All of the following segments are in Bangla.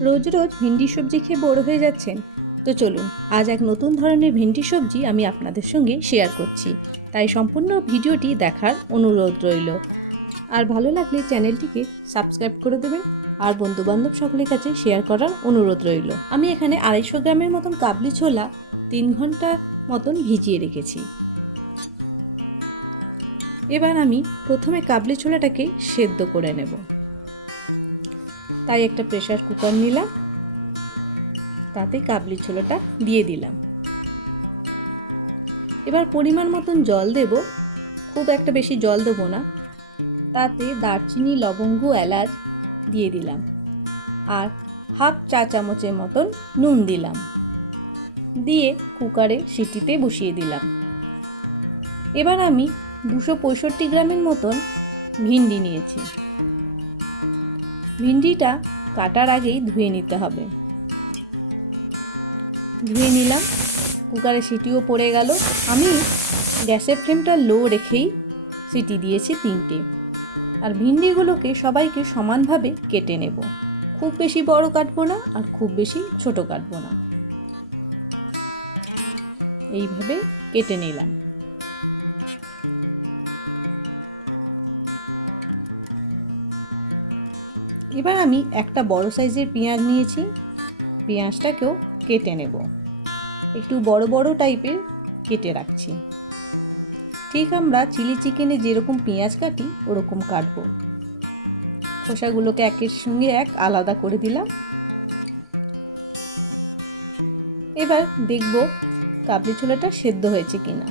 রোজ রোজ ভেন্ডি সবজি খেয়ে বোর হয়ে যাচ্ছেন? তো চলুন, আজ এক নতুন ধরনের ভেন্ডি সবজি আমি আপনাদের সঙ্গে শেয়ার করছি। তাই সম্পূর্ণ ভিডিওটি দেখার অনুরোধ রইল। আর ভালো লাগলে চ্যানেলটিকে সাবস্ক্রাইব করে দেবেন আর বন্ধুবান্ধব সকলের কাছে শেয়ার করার অনুরোধ রইল। আমি এখানে 250 গ্রামের মতন কাবলি ছোলা 3 ঘন্টা মতন ভিজিয়ে রেখেছি। এবার আমি প্রথমে কাবলি ছোলাটাকে সেদ্ধ করে নেব। তাই একটা প্রেসার কুকার নিলাম, তাতে কাবলি ছোলাটা দিয়ে দিলাম। এবার পরিমাণ মতন জল দেব, খুব একটা বেশি জল দেব না। তাতে দারচিনি, লবঙ্গ, এলাচ দিয়ে দিলাম আর হাফ চা চামচের মতন নুন দিলাম। দিয়ে কুকারে সিটিতে বসিয়ে দিলাম। এবার আমি 265 গ্রামের মতন ভিন্ডি নিয়েছি। ভিন্ডিটা কাটার আগেই ধুয়ে নিতে হবে। ধুয়ে নিলাম, কুকারে সিটিও পড়ে গেল। আমি গ্যাসের ফ্লেমটা লো রেখেই সিটি দিয়েছি 3টে। আর ভিন্ডিগুলোকে সবাইকে সমানভাবে কেটে নেব। খুব বেশি বড় কাটবো না আর খুব বেশি ছোট কাটবো না, এইভাবে কেটে নিলাম। এবার আমি একটা বড় সাইজের পেঁয়াজ নিয়েছি, পেঁয়াজটাকেও কেটে নেব। একটু বড় বড় টাইপের কেটে রাখছি। ঠিক আমরা চিলি চিকেনে যেরকম পেঁয়াজ কাটি ওরকম কাটবো। খোসাগুলোকে একের সঙ্গে এক আলাদা করে দিলাম। এবার দেখব কাবলি ছোলাটা সেদ্ধ হয়েছে কিনা।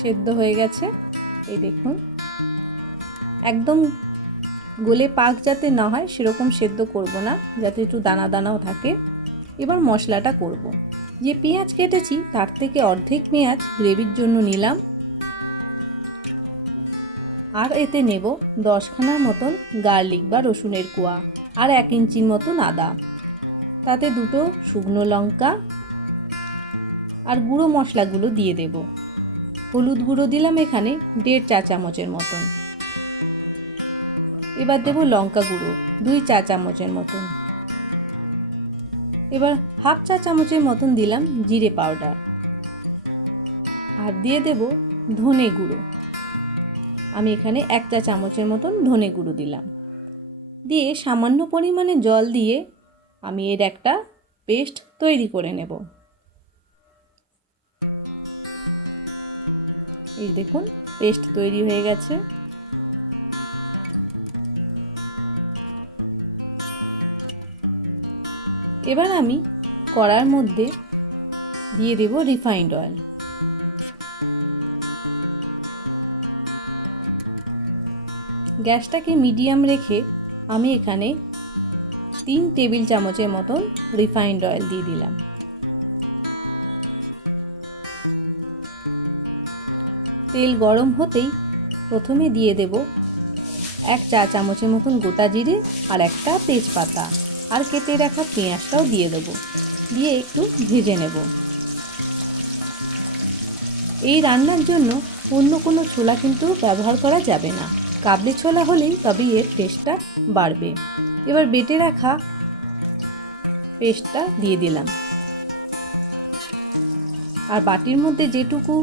সেদ্ধ হয়ে গেছে, এই দেখুন। একদম গলে পাক যাতে না হয় সেরকম সেদ্ধ করব না, যাতে একটু দানা দানাও থাকে। এবার মশলাটা করব। যে পেঁয়াজ কেটেছি তার থেকে অর্ধেক পেঁয়াজ গ্রেভির জন্য নিলাম। আর এতে নেব 10খানার মতন গার্লিক বা রসুনের কোয়া আর 1 ইঞ্চির মতন আদা। তাতে 2টো শুকনো লঙ্কা আর গুঁড়ো মশলাগুলো দিয়ে দেব। হলুদ গুঁড়ো দিলাম এখানে 1.5 চা চামচের মতন। এবার দেব লঙ্কা গুঁড়ো 2 চা চামচের মতন। এবার হাফ চা চামচের মতন দিলাম জিরে পাউডার আর দিয়ে দেব ধনে গুঁড়ো। আমি এখানে 1 চা চামচের মতন ধনে গুঁড়ো দিলাম। দিয়ে সামান্য পরিমাণে জল দিয়ে আমি এর একটা পেস্ট তৈরি করে নেব। এই দেখুন, পেস্ট তৈরি হয়ে গেছে। এবার আমি কড়ার মধ্যে দিয়ে দেব রিফাইন্ড অয়েল। গ্যাসটাকে মিডিয়াম রেখে আমি এখানে 3 টেবিল চামচের মতন রিফাইন্ড অয়েল দিয়ে দিলাম। তেল গরম হতেই প্রথমে দিয়ে দেব 1 চা চামচের মতন গোটা জিরে আর একটা তেজপাতা, আর কেটে রাখা পেঁয়াজটাও দিয়ে দেব। দিয়ে একটু ভেজে নেব। এই রান্নার জন্য অন্য কোনো ছোলা কিন্তু ব্যবহার করা যাবে না, কাবলি ছোলা হলেই তবেই এর টেস্টটা বাড়বে। এবার বেটে রাখা পেস্টটা দিয়ে দিলাম। আর বাটির মধ্যে যেটুকু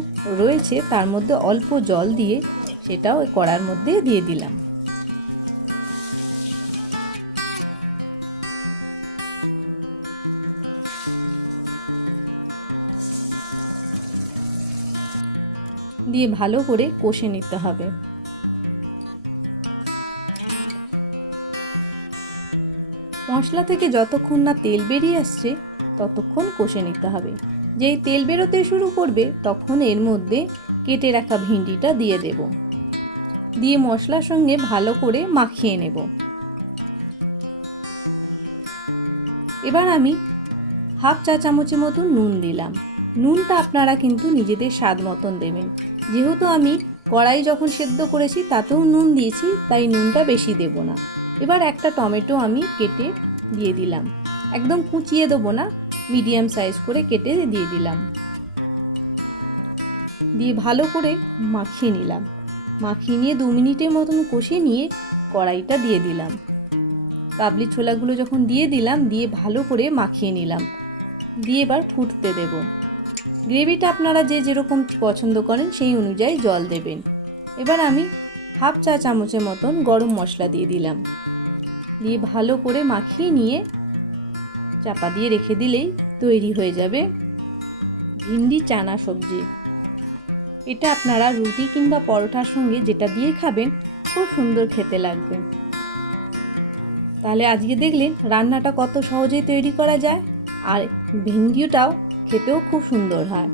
রয়েছে তার মধ্যে অল্প জল দিয়ে সেটাও কড়ার মধ্যে দিয়ে দিলাম। দিয়ে ভালো করে কষে নিতে হবে। মশলা থেকে যতক্ষণ না তেল বেরিয়ে আসছে ততক্ষণ কষে নিতে হবে। যেই তেল বেরোতে শুরু করবে তখন এর মধ্যে কেটে রাখা ভিন্ডিটা দিয়ে দেব। দিয়ে মশলার সঙ্গে ভালো করে মাখিয়ে নেব। এবার আমি হাফ চা চামচের মতো নুন দিলাম। নুনটা আপনারা কিন্তু নিজেদের স্বাদ মতন দেবেন। যেহেতু আমি কড়াই যখন সেদ্ধ করেছি তাতেও নুন দিয়েছি, তাই নুনটা বেশি দেব না। এবার একটা টমেটো আমি কেটে দিয়ে দিলাম। একদম কুচিয়ে দেবো না, মিডিয়াম সাইজ করে কেটে দিয়ে দিলাম। দিয়ে ভালো করে মাখিয়ে নিলাম। মাখিয়ে নিয়ে 2 মিনিটের মতন কষিয়ে নিয়ে কড়াইটা দিয়ে দিলাম। কাবলি ছোলাগুলো যখন দিয়ে দিলাম, দিয়ে ভালো করে মাখিয়ে নিলাম, দিয়ে এবার ফুটতে দেব। গ্রেভিটা আপনারা যে যেরকম পছন্দ করেন সেই অনুযায়ী জল দেবেন। এবার আমি 1/2 চা চামচের মতন গরম মশলা দিয়ে দিলাম, দিয়ে ভালো করে মাখিয়ে নিয়ে চাপা দিয়ে রেখে দিলেই তৈরি হয়ে যাবে ভিন্ডি চানা সবজি। এটা আপনারা রুটি কিংবা পরোটার সঙ্গে যেটা দিয়ে খাবেন খুব সুন্দর খেতে লাগবে। তাহলে আজকে দেখলেন রান্নাটা কত সহজেই তৈরি করা যায়, আর ভিন্ডিটাও খেতেও খুব সুন্দর হয়।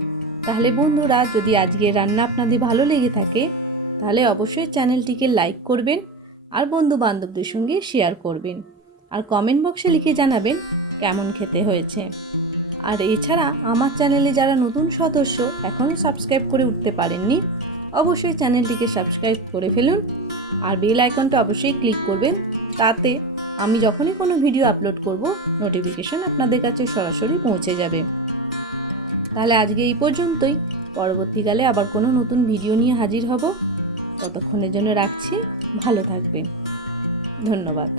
তাহলে বন্ধুরা, যদি আজকে রান্না আপনাদের ভালো লেগে থাকে তাহলে অবশ্যই চ্যানেলটিকে লাইক করবেন আর বন্ধু বান্ধবদের সঙ্গে শেয়ার করবেন, আর কমেন্ট বক্সে লিখে জানাবেন কেমন খেতে হয়েছে। আর এছাড়া আমার চ্যানেলে যারা নতুন সদস্য এখনও সাবস্ক্রাইব করে উঠতে পারেননি, অবশ্যই চ্যানেলটিকে সাবস্ক্রাইব করে ফেলুন আর বেল আইকনটা অবশ্যই ক্লিক করবেন। তাতে আমি যখনই কোনো ভিডিও আপলোড করব নোটিফিকেশন আপনাদের কাছে সরাসরি পৌঁছে যাবে। তাহলে আজকে এই পর্যন্তই, পরবর্তীকালে আবার কোনো নতুন ভিডিও নিয়ে হাজির হব। ততক্ষণের জন্য রাখছি, ভালো থাকবেন, ধন্যবাদ।